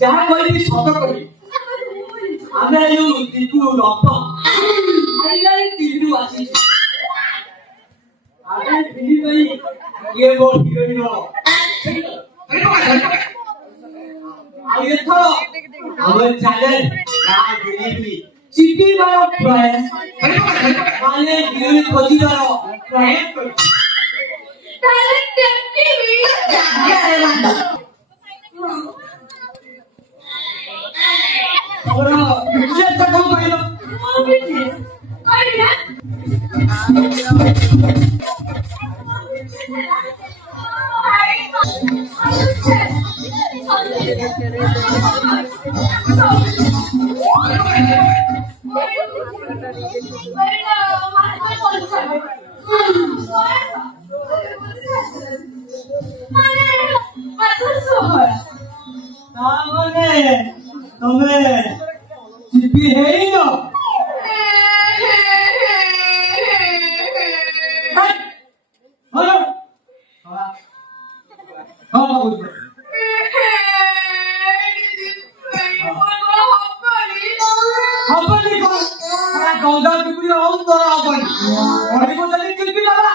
ଯାହା କହିଲି ସତ କହିଲି। ଆମେ ଯୋଉ ଦୀପୁ ରଥ ଟିଭିରୁ ଆସିଛୁ ଆମେ ଟିଭି ପାଇଁ ଇଏ ମୋ ହିରୋଇନ ଆଉ ଏଥର ଆମ ଚ୍ୟାନେଲ ଗାଁ ବୁଲିବି ଚିପିବାର ପ୍ରୟାସ ମାନେ ହିରୋଇନ ଖୋଜିବାର ପ୍ରୟାସ କରୁଛୁ। ତମେ ଚିପି ହେଇନ ଗଙ୍ଗା ପିପୁଡ଼ି ହଉ ତୋର ହବନି ପଢିବ ଯଦି ଚିପି ଦବା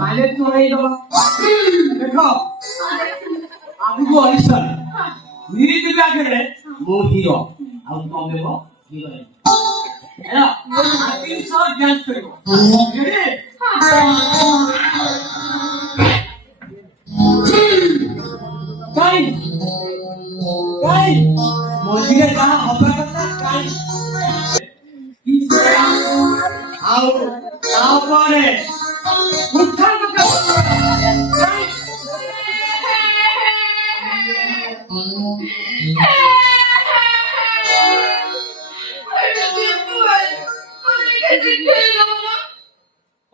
ମାନେ ଚୋରେଇ ଦବା। ଦେଖ ଆଗକୁ ଅଡ଼ିସନ ନିଜ ଆଗରେ ମୋ ହିରୋ ଆଉ ତମେ ମୋ ହିରୋଇନ ହେଲା ସହ ଡ୍ୟାନ୍ସ କରିବ କାଇଁ ମଝିରେ ଯାହା ହବା କଥା କାଇଁ ଆଉ ତାପରେ ଉଠା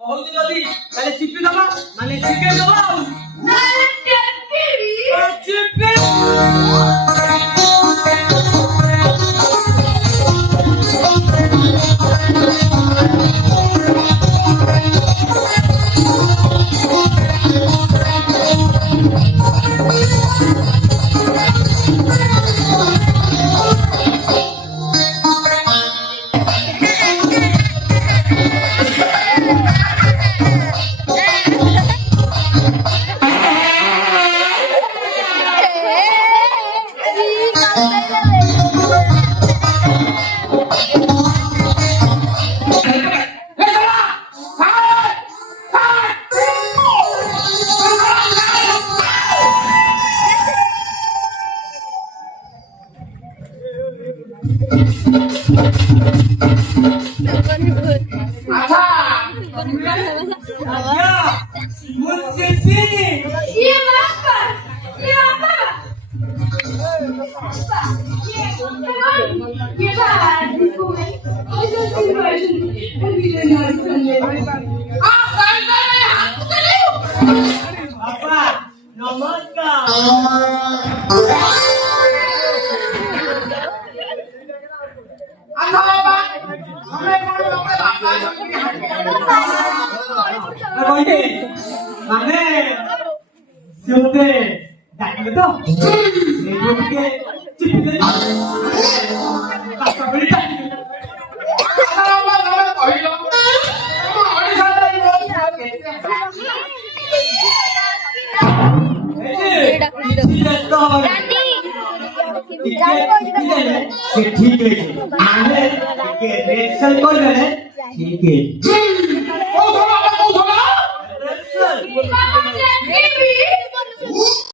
କହୁଛି ଯଦି ତାହେଲେ ଚିପି ଦବା ମାନେ ଶିଖେଇ ଦବା ଆଉ ଚିପି ମାନେ ସେତେ ଡାକିଲେ ତ ସେଇଠୁ ଟିକେ ଚିପିଲେ ठीक है माने के रिएक्शन कर देले ठीक है